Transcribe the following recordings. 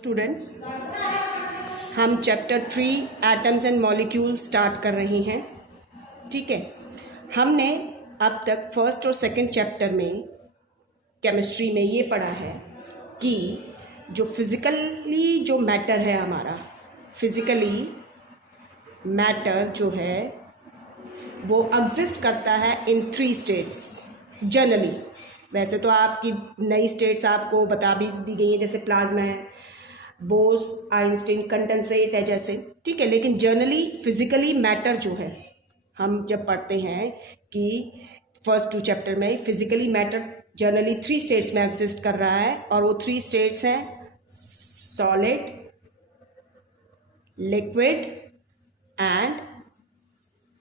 Students, हम chapter 3 atoms and molecules start कर रहे हैं। ठीक है, हमने अब तक फर्स्ट और सेकंड चैप्टर में केमिस्ट्री में ये पढ़ा है कि जो फिज़िकली जो मैटर है हमारा, फिज़िकली मैटर जो है वो एग्जिस्ट करता है इन 3 स्टेट्स जनरली। वैसे तो आपकी नई स्टेट्स आपको बता भी दी गई हैं, जैसे प्लाज्मा है, बोस आइंस्टीन कंडेंसेट है जैसे। ठीक है, लेकिन जनरली फिजिकली मैटर जो है, हम जब पढ़ते हैं कि फर्स्ट 2 चैप्टर में फिजिकली मैटर जनरली 3 स्टेट्स में एग्जिस्ट कर रहा है, और वो 3 स्टेट्स हैं solid, liquid and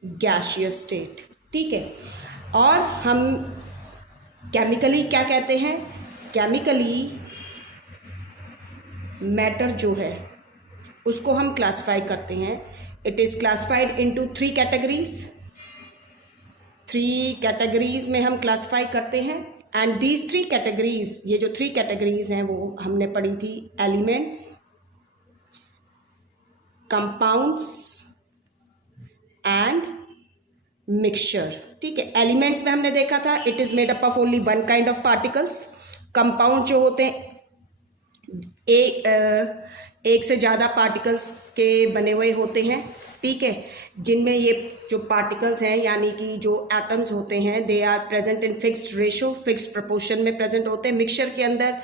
gaseous state. ठीक है, और हम केमिकली क्या कहते हैं, केमिकली मैटर जो है उसको हम क्लासिफाई करते हैं। It is classified into 3 categories. 3 categories में हम क्लासिफाई करते हैं, एंड दीज 3 कैटेगरीज, ये जो 3 कैटेगरीज हैं वो हमने पढ़ी थी, एलिमेंट्स, कंपाउंड्स एंड मिक्सचर। ठीक है, एलिमेंट्स में हमने देखा था it is made up of only 1 kind of particles. Compound जो होते हैं एक से ज़्यादा पार्टिकल्स के बने हुए होते हैं। ठीक है, जिनमें ये जो पार्टिकल्स हैं यानी कि जो एटम्स होते हैं they are present in fixed ratio, fixed proportion में प्रेजेंट होते हैं। मिक्सचर के अंदर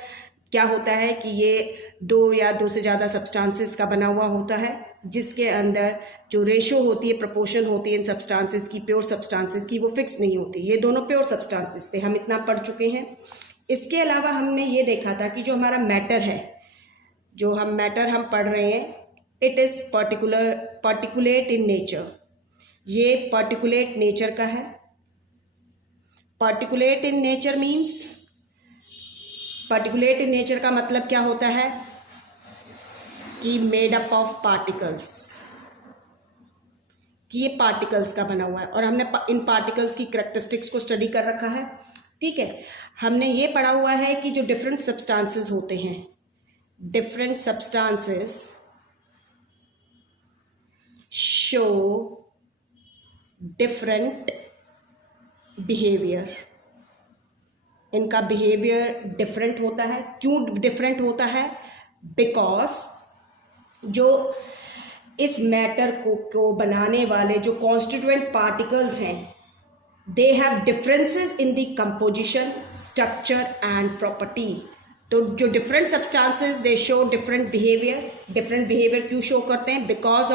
क्या होता है कि ये 2 या 2 से ज़्यादा सब्सटेंसेस का बना हुआ होता है, जिसके अंदर जो रेशो होती है, प्रोपोर्शन होती है इन सब्सटेंसेस की, प्योर सब्सटेंसेस की, वो फिक्स नहीं होती। ये दोनों प्योर सब्सटेंसेस थे, हम इतना पढ़ चुके हैं। इसके अलावा हमने ये देखा था कि जो हमारा मैटर है, जो हम मैटर हम पढ़ रहे हैं, it is particulate in nature. ये पर्टिकुलेट नेचर का है। Particulate in nature means, particulate in nature का मतलब क्या होता है कि मेड अप ऑफ पार्टिकल्स, कि ये पार्टिकल्स का बना हुआ है, और हमने इन पार्टिकल्स की कैरेक्टरिस्टिक्स को स्टडी कर रखा है। ठीक है, हमने ये पढ़ा हुआ है कि जो डिफरेंट सब्सटेंसेस होते हैं, different substances show different behavior। इनका बिहेवियर डिफरेंट होता है। क्यों डिफरेंट होता है? बिकॉज जो इस मैटर को बनाने वाले जो कॉन्स्टिट्यूएंट पार्टिकल्स हैं, they have differences in the composition, structure and property. तो जो डिफरेंट सब्सटेंसेस दे show different behaviour. Different behaviour क्यों शो करते हैं? Because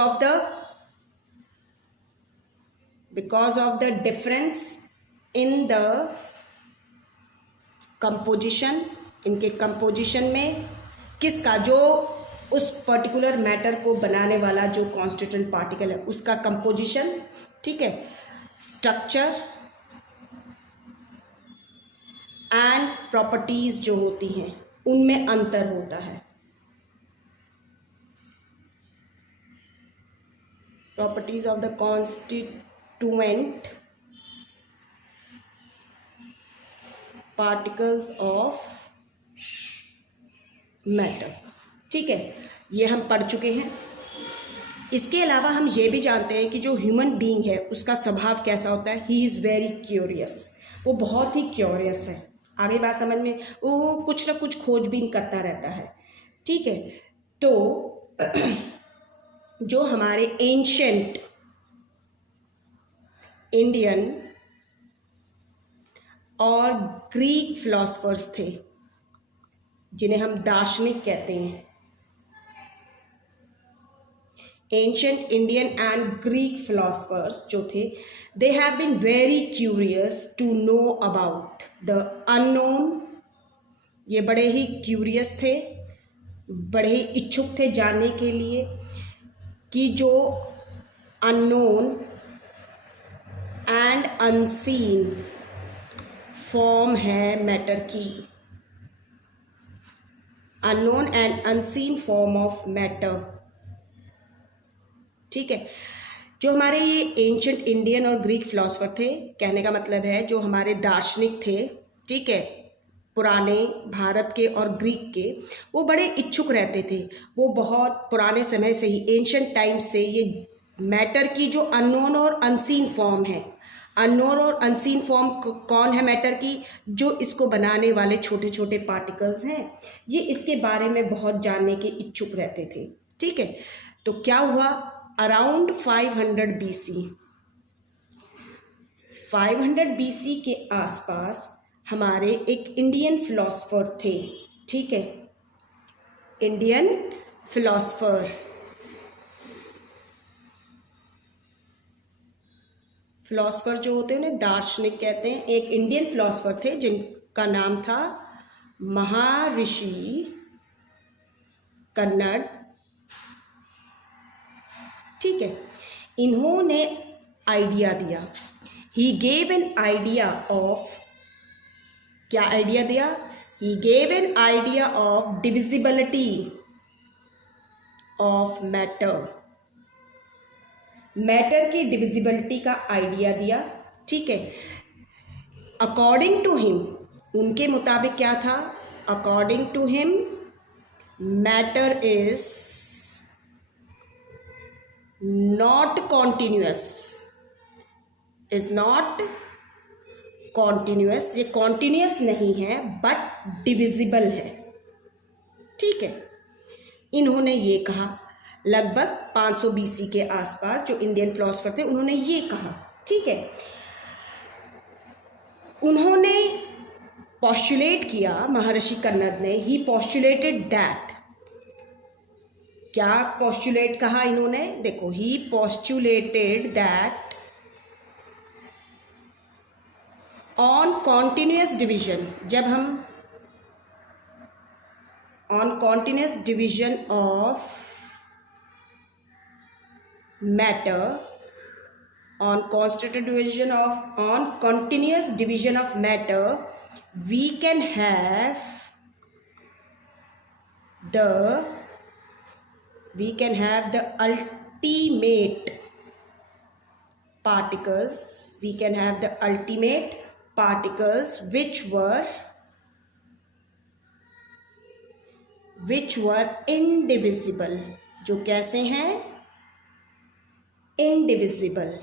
of the difference in the composition. इनके कंपोजिशन में किसका, जो उस पर्टिकुलर मैटर को बनाने वाला जो कॉन्स्टिट्यूएंट पार्टिकल है उसका कंपोजिशन। ठीक है, स्ट्रक्चर एंड प्रॉपर्टीज जो होती हैं उनमें अंतर होता है। Properties of the constituent particles of matter. ठीक है, ये हम पढ़ चुके हैं। इसके अलावा हम ये भी जानते हैं कि जो ह्यूमन बीइंग है उसका स्वभाव कैसा होता है। ही इज़ वेरी क्यूरियस, वो बहुत ही क्यूरियस है। आगे बात समझ में, वो कुछ ना कुछ खोजबीन करता रहता है। ठीक है, तो जो हमारे एंशिएंट इंडियन और ग्रीक फिलोसफर्स थे, जिन्हें हम दार्शनिक कहते हैं, ancient Indian and Greek philosophers जो थे, they have been very curious to know about the unknown. ये बड़े ही क्यूरियस थे, बड़े ही इच्छुक थे जानने के लिए कि जो अननोन एंड अनसीन फॉर्म है मैटर की, unknown and unseen form of matter. ठीक है, जो हमारे ये एंशिएंट इंडियन और ग्रीक फिलोसफर थे, कहने का मतलब है जो हमारे दार्शनिक थे, ठीक है, पुराने भारत के और ग्रीक के, वो बड़े इच्छुक रहते थे। वो बहुत पुराने समय से ही, एंशियंट टाइम से, ये मैटर की जो अननोन और अनसीन फॉर्म है, अननोन और अनसीन फॉर्म कौन है मैटर की, जो इसको बनाने वाले छोटे छोटे पार्टिकल्स हैं, ये इसके बारे में बहुत जानने के इच्छुक रहते थे। ठीक है, तो क्या हुआ, अराउंड 500 BC, 500 BC के आसपास हमारे एक इंडियन फिलोसफर थे। ठीक है, इंडियन फिलोसफर, फिलोसफर जो होते हैं उन्हें दार्शनिक कहते हैं। एक इंडियन फिलोसफर थे जिनका नाम था महर्षि कन्नड़। ठीक है, इन्होंने आइडिया दिया, he gave an idea of, क्या आइडिया दिया, he gave an idea of divisibility of matter, matter की डिविजिबिलिटी का आइडिया दिया। ठीक है, अकॉर्डिंग टू हिम, उनके मुताबिक क्या था, according to him matter is not continuous, is not continuous, ये कॉन्टिन्यूअस नहीं है बट डिविजिबल है। ठीक है, इन्होंने ये कहा लगभग 500 BC के आसपास, जो इंडियन फिलोसफर थे उन्होंने ये कहा। ठीक है, उन्होंने पॉस्टुलेट किया, महर्षि कन्नड़ ने, ही पॉस्टुलेटेड दैट, क्या पॉस्टुलेट कहा इन्होंने, देखो, he postulated that on continuous division, जब हम on continuous division of matter, on continuous division of matter, we can have the ultimate particles, we can have the ultimate particles which were indivisible, जो कैसे हैं, indivisible.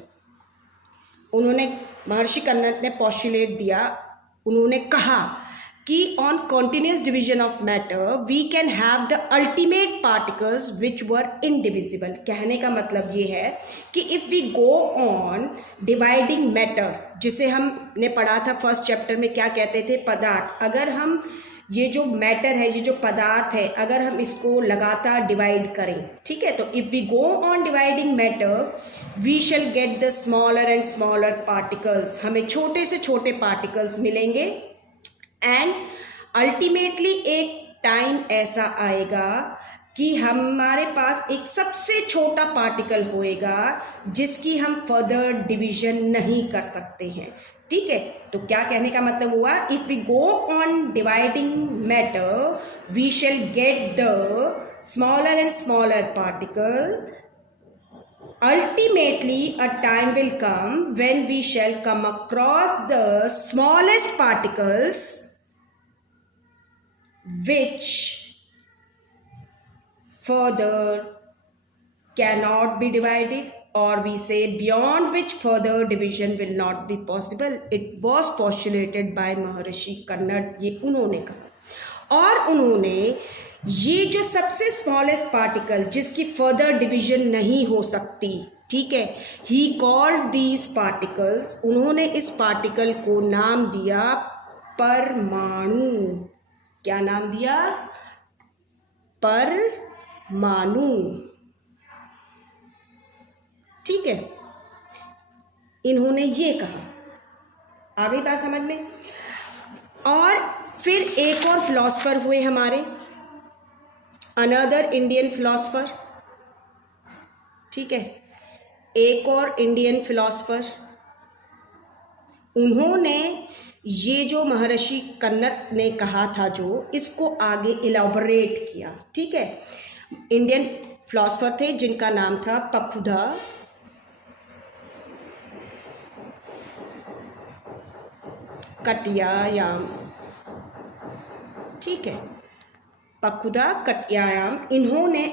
उन्होंने, महर्षि कन्नड़ ने postulate दिया, उन्होंने कहा कि on continuous division of matter we can have the ultimate particles which were indivisible. कहने का मतलब ये है कि if we go on dividing matter, जिसे हमने पढ़ा था फर्स्ट चैप्टर में, क्या कहते थे, पदार्थ। अगर हम ये जो मैटर है, ये जो पदार्थ है, अगर हम इसको लगातार डिवाइड करें, ठीक है, तो if we go on dividing matter we shall get the smaller and smaller particles, हमें छोटे से छोटे पार्टिकल्स मिलेंगे। एंड अल्टीमेटली एक टाइम ऐसा आएगा कि हमारे पास एक सबसे छोटा पार्टिकल होएगा जिसकी हम फर्दर डिवीजन नहीं कर सकते हैं। ठीक है, तो क्या कहने का मतलब हुआ, if we go on dividing matter we shall get the smaller and smaller particle. Ultimately, a time will come when we shall come across the smallest particles which further cannot be divided, or we say beyond which further division will not be possible. It was postulated by महर्षि कन्नड़, ये उन्होंने कहा। और उन्होंने ये जो सबसे smallest particle जिसकी further division नहीं हो सकती, ठीक है, ही कॉल्ड दीज पार्टिकल्स, उन्होंने इस पार्टिकल को नाम दिया परमाणु। क्या नाम दिया, परमाणु। ठीक है, इन्होंने ये कहा, आ गई बात समझ में। और फिर एक और फिलोसफर हुए हमारे, अनदर इंडियन फिलोसफर। ठीक है, एक और इंडियन फिलोसफर, उन्होंने ये जो महर्षि कन्नड़ ने कहा था, जो इसको आगे इलाबोरेट किया। ठीक है, इंडियन फिलोसफर थे जिनका नाम था पखुधा कटियायाम। ठीक है, पखुदा कटयायाम, इन्होंने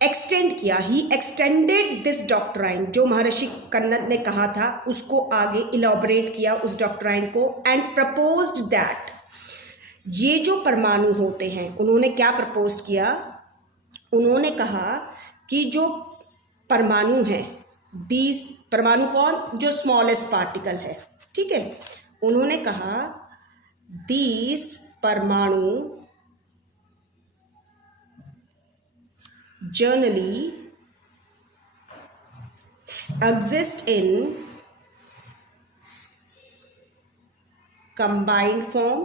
एक्सटेंड किया, ही एक्सटेंडेड दिस डॉक्ट्राइन, जो महर्षि कन्नद ने कहा था उसको आगे इलॉबरेट किया उस डॉक्ट्राइन को, एंड प्रपोज्ड दैट ये जो परमाणु होते हैं, उन्होंने क्या प्रपोज किया, उन्होंने कहा कि जो परमाणु हैं, दीज परमाणु कौन, जो स्मॉलेस्ट पार्टिकल है, ठीक है, उन्होंने कहा दीज परमाणु generally exist in combined form,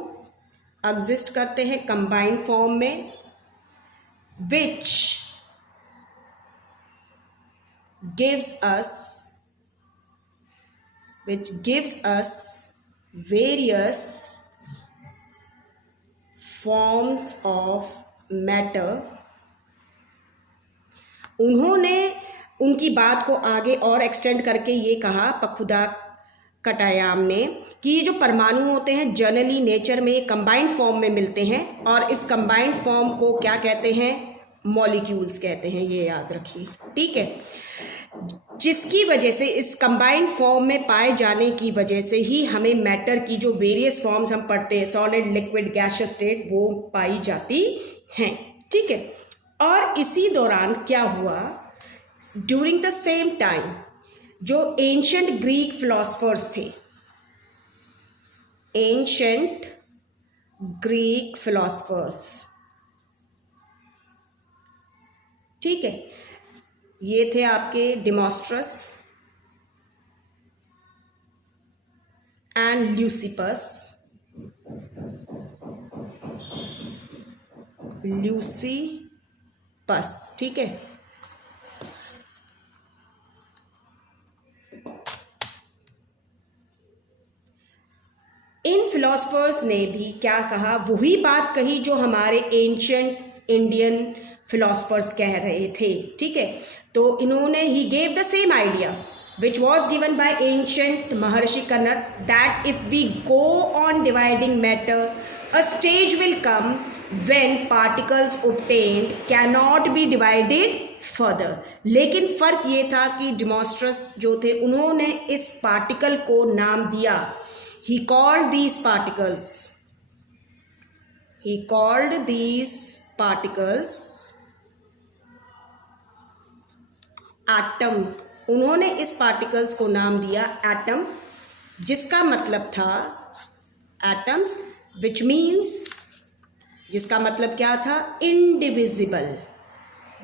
exist करते हैं combined form में, which gives us various forms of matter। उन्होंने उनकी बात को आगे और एक्सटेंड करके ये कहा पखुदा कटायाम ने कि ये जो परमाणु होते हैं जनरली नेचर में कंबाइंड फॉर्म में मिलते हैं, और इस कंबाइंड फॉर्म को क्या कहते हैं, मॉलिक्यूल्स कहते हैं, ये याद रखिए, ठीक है, जिसकी वजह से इस कंबाइंड फॉर्म में पाए जाने की वजह से ही हमें मैटर की जो वेरियस फॉर्म्स हम पढ़ते हैं, सॉलिड, लिक्विड, गैसियस स्टेट, वो पाई जाती हैं, ठीक है। और इसी दौरान क्या हुआ, ड्यूरिंग द सेम टाइम जो एंशंट ग्रीक फिलोसफर्स थे, एंशंट ग्रीक फिलोसफर्स, ठीक है, ये थे आपके डिमोस्ट्रस एंड ल्यूसिपस, ठीक है। इन फिलोसफर्स ने भी क्या कहा, वही बात कही जो हमारे एंशिएंट इंडियन फिलोसफर्स कह रहे थे, ठीक है। तो इन्होंने he gave the same idea which was given by ancient Maharshi Kannad, that if we go on dividing matter, a stage will come when particles obtained cannot be divided further। लेकिन फर्क ये था कि डिमोस्ट्रस जो थे उन्होंने इस पार्टिकल को नाम दिया, he called these particles atom. उन्होंने इस पार्टिकल्स को नाम दिया एटम, जिसका मतलब था एटम्स, विच मीन्स, जिसका मतलब क्या था, इनडिविजिबल,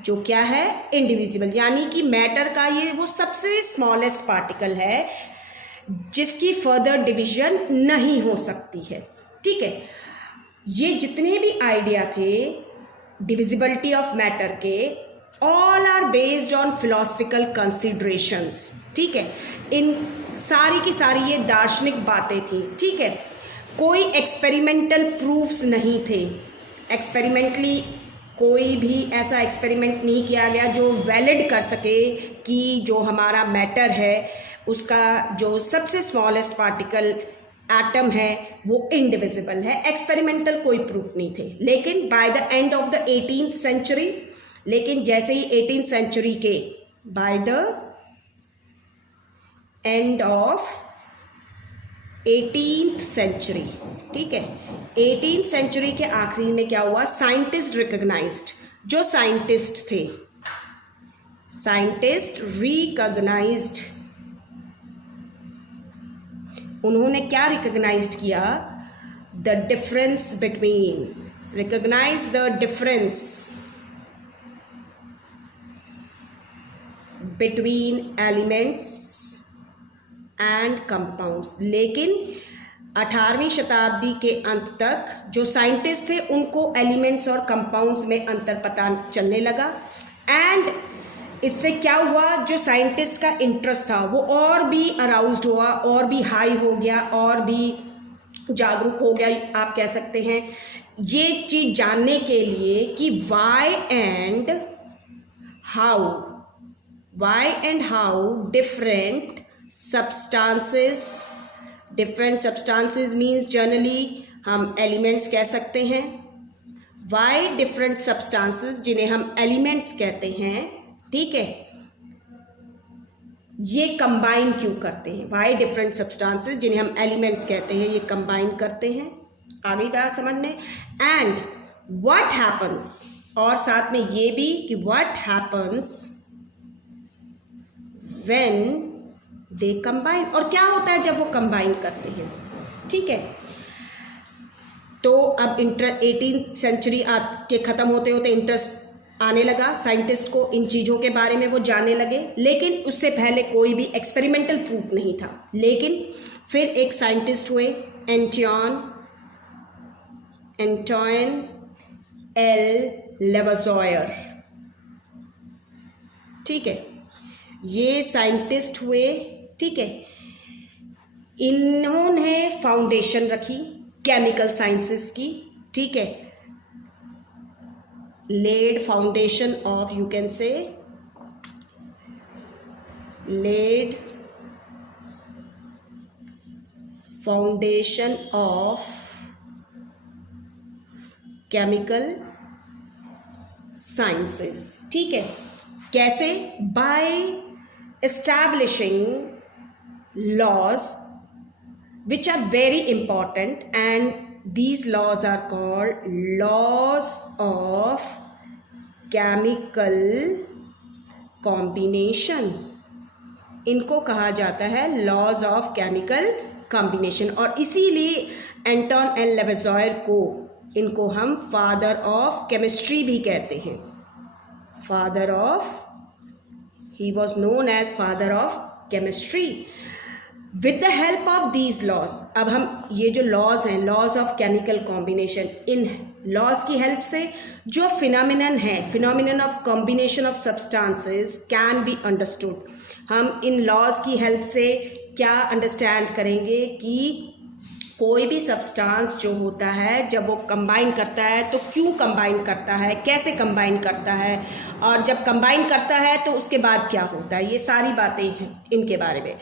जो क्या है, इनडिविजिबल, यानी कि मैटर का ये वो सबसे स्मॉलेस्ट पार्टिकल है जिसकी फर्दर डिवीजन नहीं हो सकती है, ठीक है। ये जितने भी आइडिया थे डिविजिबिलिटी ऑफ मैटर के, all are based on philosophical considerations, ठीक है। इन सारी की सारी ये दार्शनिक बातें थी, ठीक है। कोई एक्सपेरिमेंटल प्रूफ्स नहीं थे, एक्सपेरिमेंटली कोई भी ऐसा एक्सपेरिमेंट नहीं किया गया जो वैलिड कर सके कि जो हमारा मैटर है उसका जो सबसे स्मॉलेस्ट पार्टिकल एटम है वो इंडिविजिबल है। एक्सपेरिमेंटल कोई प्रूफ नहीं थे। लेकिन by the end of the 18th century, लेकिन जैसे ही 18th सेंचुरी के by the end of 18th century, ठीक है, 18th सेंचुरी के आखिरी में क्या हुआ, साइंटिस्ट रिकॉग्नाइज्ड, जो साइंटिस्ट थे, साइंटिस्ट रिकॉग्नाइज्ड, उन्होंने क्या रिकॉग्नाइज्ड किया, the difference between, recognize the difference between elements and compounds. लेकिन 18वीं शताब्दी के अंत तक जो साइंटिस्ट थे उनको एलिमेंट्स और कंपाउंड्स में अंतर पता चलने लगा, एंड इससे क्या हुआ, जो साइंटिस्ट का इंटरेस्ट था वो और भी अराउज्ड हुआ, और भी हाई हो गया, और भी जागरूक हो गया, आप कह सकते हैं, ये चीज़ जानने के लिए कि why and how different substances means generally हम एलिमेंट्स कह सकते हैं, वाई डिफरेंट सब्सटेंसेस जिन्हें हम एलिमेंट्स कहते हैं, ठीक है, ये कंबाइन क्यों करते हैं? वाई डिफरेंट सब्सटेंसेस जिन्हें हम एलिमेंट्स कहते हैं ये कंबाइन करते हैं। आगे बात समझ में। एंड व्हाट हैपन्स, और साथ में ये भी कि what happens when they combine, और क्या होता है जब वो कंबाइन करते हैं, ठीक है। तो अब 18th सेंचुरी के ख़त्म होते होते इंटरेस्ट आने लगा साइंटिस्ट को इन चीज़ों के बारे में, वो जानने लगे, लेकिन उससे पहले कोई भी एक्सपेरिमेंटल प्रूफ नहीं था। लेकिन फिर एक साइंटिस्ट हुए एंटोइन एल लेवज़ॉयर, ठीक है, ये साइंटिस्ट हुए, ठीक है। इन्होंने फाउंडेशन रखी केमिकल साइंसेस की, ठीक है, laid foundation of, you can say, laid foundation of chemical sciences, ठीक है। कैसे? by establishing laws which are very important, and these laws are called laws of chemical combination। इनको कहा जाता है लॉज ऑफ केमिकल कॉम्बिनेशन, और इसीलिए Anton L लेवज़ॉयर को, इनको हम फादर ऑफ केमिस्ट्री भी कहते हैं। Father of, he was known as father of chemistry. With the help of these laws, अब हम ये जो लॉज हैं, लॉज ऑफ केमिकल कॉम्बिनेशन, इन लॉज की हेल्प से जो फिनोमिनन है, phenomenon of combination of substances can be understood. हम इन लॉज की हेल्प से क्या अंडरस्टैंड करेंगे कि कोई भी सब्सटेंस जो होता है जब वो कंबाइन करता है तो क्यों कंबाइन करता है, कैसे कंबाइन करता है, और जब कंबाइन करता है तो उसके बाद क्या होता है, ये सारी बातें हैं इनके बारे में,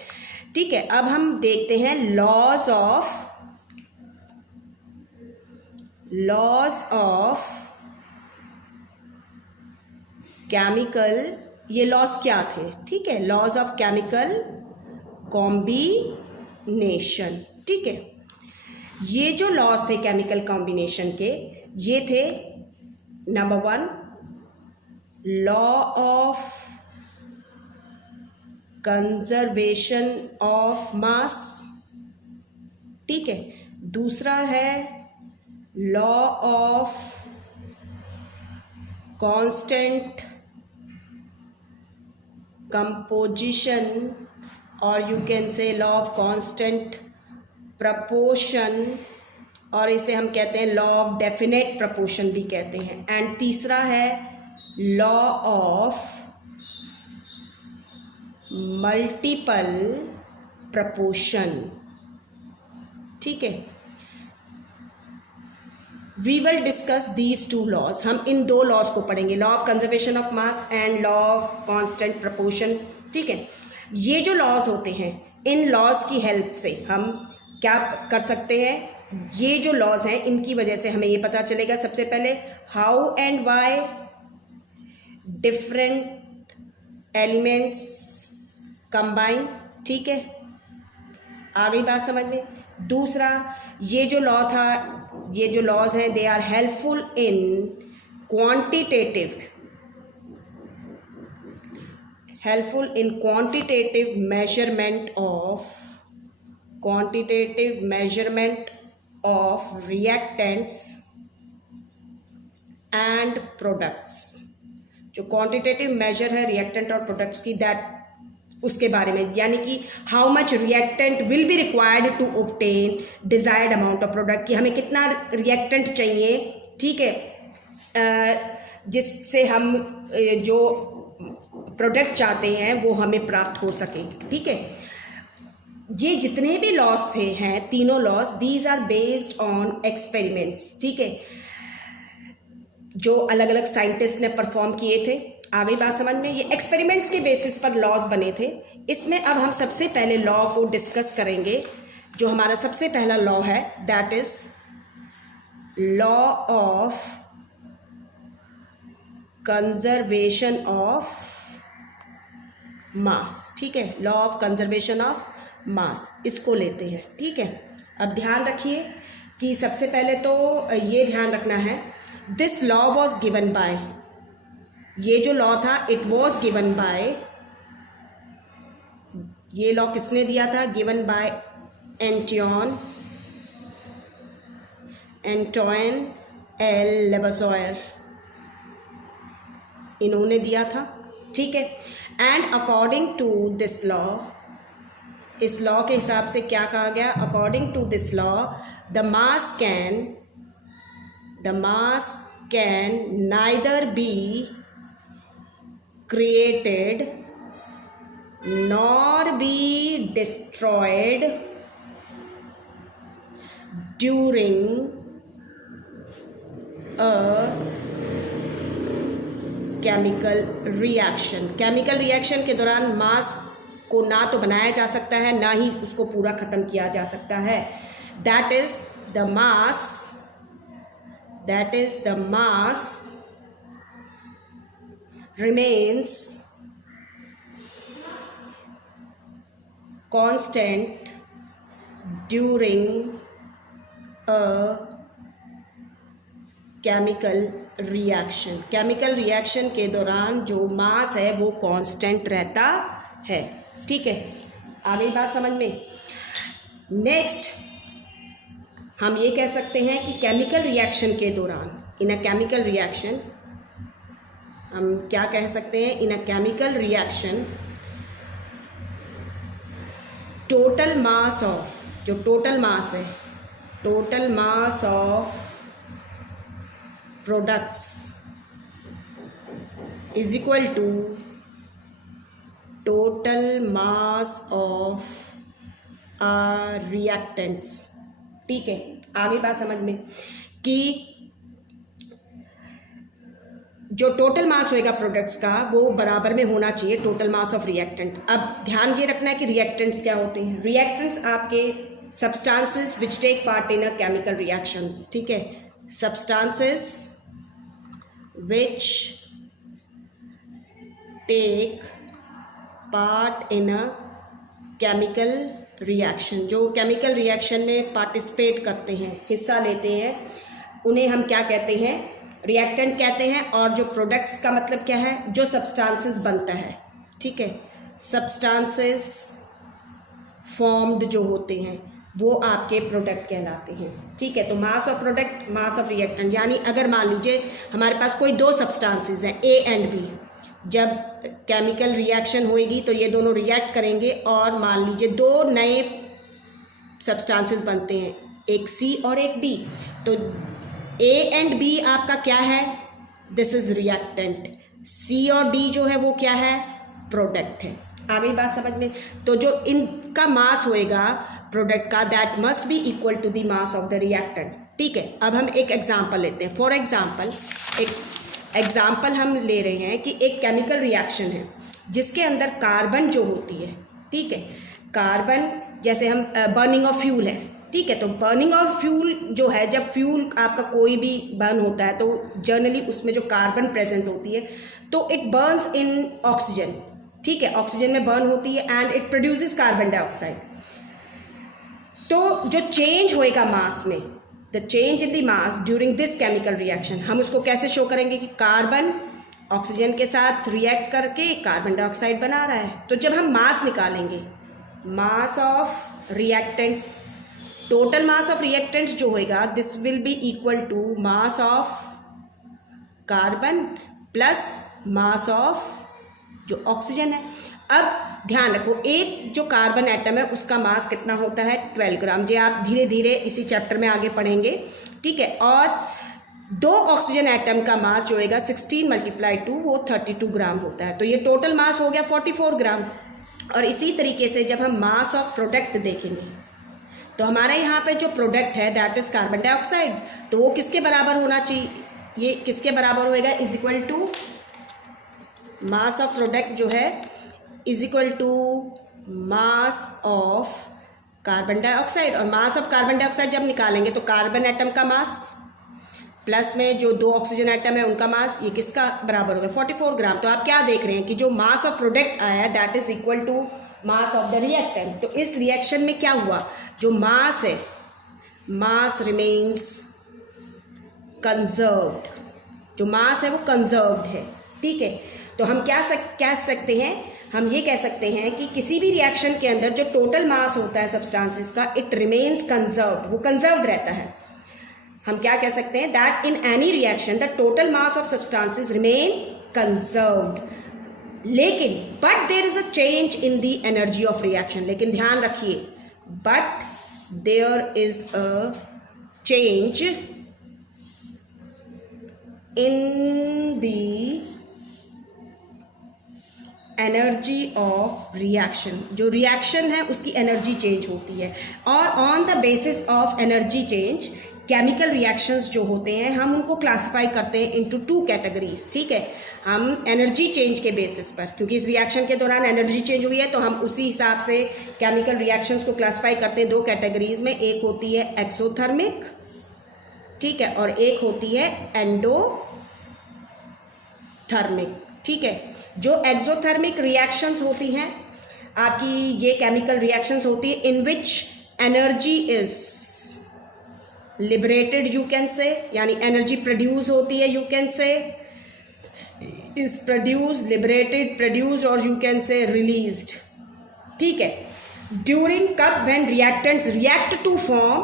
ठीक है। अब हम देखते हैं लॉज ऑफ केमिकल, ये लॉज क्या थे, ठीक है, लॉज ऑफ केमिकल कॉम्बिनेशन, ठीक है। ये जो लॉज थे केमिकल कॉम्बिनेशन के, ये थे number 1 law of conservation of मास, ठीक है। दूसरा है लॉ ऑफ कांस्टेंट कंपोजिशन, और यू कैन से लॉ ऑफ कांस्टेंट प्रपोर्शन, और इसे हम कहते हैं लॉ ऑफ डेफिनेट प्रपोर्शन भी कहते हैं। एंड तीसरा है लॉ ऑफ मल्टीपल प्रपोर्शन, ठीक है। We will discuss these 2 laws, हम इन 2 लॉज को पढ़ेंगे, law of conservation of mass and law of constant proportion, ठीक है। ये जो लॉज होते हैं, इन लॉज की हेल्प से हम क्या कर सकते हैं, ये जो लॉज हैं इनकी वजह से हमें ये पता चलेगा सबसे पहले how and why different elements combine, ठीक है, आ गई बात समझ में। दूसरा, ये जो लॉ था, ये जो लॉज हैं they are helpful in quantitative measurement of reactants and products। जो क्वांटिटेटिव मेजर है रिएक्टेंट और प्रोडक्ट्स की, दैट उसके बारे में, यानी कि how much reactant will be required to obtain desired amount of product, कि हमें कितना रिएक्टेंट चाहिए, ठीक है, जिससे हम जो प्रोडक्ट चाहते हैं वो हमें प्राप्त हो सके, ठीक है। ये जितने भी लॉज थे हैं, तीनों laws, these are based on experiments, ठीक है, जो अलग अलग साइंटिस्ट ने परफॉर्म किए थे। आगे बात समझ में, ये एक्सपेरिमेंट्स के बेसिस पर लॉज बने थे। इसमें अब हम सबसे पहले लॉ को डिस्कस करेंगे। जो हमारा सबसे पहला लॉ है that is law of conservation of मास, ठीक है, लॉ ऑफ कंजर्वेशन ऑफ मास, इसको लेते हैं, ठीक है। अब ध्यान रखिए कि सबसे पहले तो ये ध्यान रखना है, this law was given by, ये जो लॉ था इट वॉज गिवन बाय, ये लॉ किसने दिया था, given by Antoine L Lavoisier, इन्होंने दिया था, ठीक है। And according to this law, इस लॉ के हिसाब से क्या कहा गया, according to this law the mass can neither be created nor be destroyed during a chemical reaction। Chemical reaction के दौरान मास को ना तो बनाया जा सकता है ना ही उसको पूरा ख़त्म किया जा सकता है। That is the mass remains constant during a chemical reaction। Chemical reaction के दौरान जो मास है वो कांस्टेंट रहता है, ठीक है। आ गई बात समझ में। नेक्स्ट हम ये कह सकते हैं कि केमिकल रिएक्शन के दौरान, इन अ केमिकल रिएक्शन हम क्या कह सकते हैं, in a chemical reaction total mass of, जो टोटल मास है, total mass of products is equal to total mass of reactants, ठीक है। आगे बात समझ में कि जो टोटल मास होएगा प्रोडक्ट्स का वो बराबर में होना चाहिए टोटल मास ऑफ रिएक्टेंट। अब ध्यान ये रखना है कि रिएक्टेंट्स क्या होते हैं। रिएक्टेंट्स आपके substances which take part in a chemical reactions, ठीक है, substances which take part in a chemical reaction, जो केमिकल रिएक्शन में पार्टिसिपेट करते हैं, हिस्सा लेते हैं, उन्हें हम क्या कहते हैं, रिएक्टेंट कहते हैं। और जो प्रोडक्ट्स का मतलब क्या है, जो सब्सटेंसेस बनता है, ठीक है, सब्सटेंसेस फॉर्म्ड जो होते हैं वो आपके प्रोडक्ट कहलाते हैं, ठीक है। तो मास of product, mass of reactant, यानी अगर मान लीजिए हमारे पास कोई दो सब्सटेंसेस हैं ए एंड बी, जब केमिकल रिएक्शन होएगी तो ये दोनों रिएक्ट करेंगे और मान लीजिए दो नए सब्सटेंसेस बनते हैं, एक सी और एक डी। तो ए एंड बी आपका क्या है, दिस इज रिएक्टेंट, सी और डी जो है वो क्या है, प्रोडक्ट है। आ गई बात समझ में। तो जो इनका मास होएगा प्रोडक्ट का, that must be equal to the mass of the reactant, ठीक है। अब हम एक एग्जांपल लेते हैं। फॉर एग्जांपल, एक एग्जांपल हम ले रहे हैं कि एक केमिकल रिएक्शन है जिसके अंदर कार्बन जो होती है, ठीक है, कार्बन, जैसे हम बर्निंग ऑफ फ्यूल है, ठीक है। तो बर्निंग ऑफ फ्यूल जो है, जब फ्यूल आपका कोई भी बर्न होता है तो जनरली उसमें जो कार्बन प्रेजेंट होती है तो इट बर्न्स इन ऑक्सीजन, ठीक है, ऑक्सीजन में बर्न होती है and it produces carbon dioxide. तो जो चेंज होएगा मास में, the change in the mass during this chemical reaction, हम उसको कैसे शो करेंगे कि कार्बन ऑक्सीजन के साथ रिएक्ट करके कार्बन डाइऑक्साइड बना रहा है। तो जब हम मास निकालेंगे, mass of reactants, total mass of reactants जो होएगा, this will be equal to mass of carbon plus mass of जो ऑक्सीजन है। अब ध्यान रखो, एक जो कार्बन एटम है उसका मास कितना होता है, 12 ग्राम। ये आप धीरे धीरे इसी चैप्टर में आगे पढ़ेंगे, ठीक है। और दो ऑक्सीजन एटम का मास जो होगा 16 × 2 वो 32 ग्राम होता है। तो ये टोटल मास हो गया 44 ग्राम। और इसी तरीके से जब हम मास ऑफ प्रोडक्ट देखेंगे तो हमारे यहाँ पे जो प्रोडक्ट है दैट इज कार्बन डाइऑक्साइड, तो वो किसके बराबर होना चाहिए, ये किसके बराबर होएगा, is equal to mass of product जो है is equal to mass of carbon dioxide. और मास ऑफ कार्बन डाइऑक्साइड जब निकालेंगे तो कार्बन एटम का मास प्लस में जो 2 ऑक्सीजन एटम है उनका मास, ये किसका बराबर हो गया 44 ग्राम। तो आप क्या देख रहे हैं कि जो मास ऑफ प्रोडक्ट आया है that is equal to mass of the reactant. तो इस रिएक्शन में क्या हुआ, जो मास है, मास रिमेन्स कंजर्व्ड, जो मास है वो कंजर्व्ड है, ठीक है। तो हम क्या कह सकते हैं, हम ये कह सकते हैं कि किसी भी रिएक्शन के अंदर जो टोटल मास होता है सब्सटेंसेस का, इट रिमेन्स कंजर्व्ड, वो कंजर्व्ड रहता है। हम क्या कह सकते हैं, that in any reaction the total mass of substances remain conserved, लेकिन but there is a change in the energy of reaction. लेकिन ध्यान रखिए, but there is a change in the energy of reaction, जो reaction है उसकी energy change होती है। और on the basis of energy change chemical reactions जो होते हैं हम उनको क्लासिफाई करते हैं इनटू 2 कैटेगरीज, ठीक है। हम एनर्जी चेंज के बेसिस पर, क्योंकि इस रिएक्शन के दौरान एनर्जी चेंज हुई है, तो हम उसी हिसाब से केमिकल रिएक्शंस को क्लासिफाई करते हैं 2 कैटेगरीज में। एक होती है एक्सोथर्मिक, ठीक है, और एक होती है एंडोथर्मिक, ठीक है। जो एक्सोथर्मिक रिएक्शंस होती हैं आपकी, ये केमिकल रिएक्शंस होती है in which energy is liberated, you can say, यानी एनर्जी प्रोड्यूस होती है, you can say is produce, liberated, produced, और यू कैन से रिलीज्ड, ठीक है। ड्यूरिंग कब, when reactants react to form,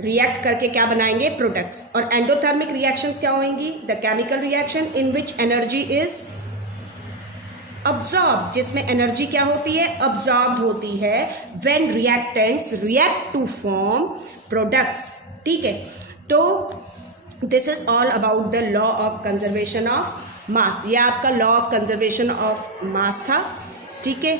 react करके क्या बनाएंगे, प्रोडक्ट्स। और एंडोथर्मिक रिएक्शंस क्या होंगी, the chemical reaction in which energy is absorb, जिसमें एनर्जी क्या होती है, अब्जॉर्ब होती है, when reactants react to form products, ठीक है। तो this is all about the law of conservation of मास। ये आपका लॉ ऑफ कंजर्वेशन ऑफ मास था, ठीक है।